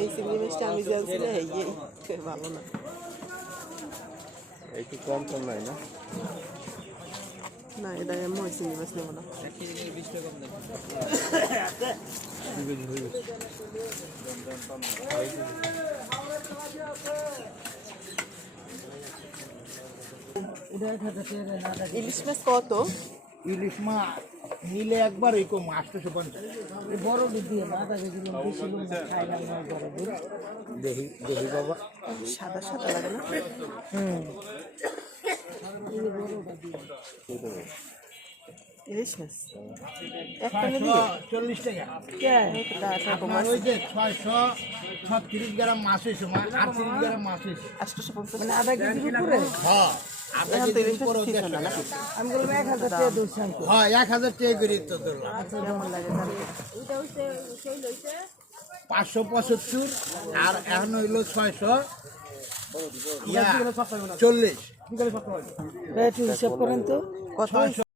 এই চিংড়ি মাছটা আমি জানছি না, এই ভালো না। একটু কম কম নাই না? না, এটা আমি ওই চিংড়ি মাছ নেবো না। ইলিশ মাছ কত? ইলিশ মাছ নিলে একবার এই কম 850। বড় দিয়ে মাথা দেখি দেখি বাবা, সাদা সাদা লাগে না? ইলিশ মাছ একটা নিবি? 40 টাকা। মাছ ওই যে 636 গ্রাম মাছ হয়েছে, 38 গ্রাম মাছ হয়েছে। 850 মানে আধা কেজির উপরে। হ্যাঁ, আধা কেজির উপরে। আমি বললাম 1000 টাকা দর্শন। হ্যাঁ, 1000 টাকা করে তো ধরলাম। কেমন লাগে জানি? 575 আর এখন হইল 640। হিসাব করেন তো কত?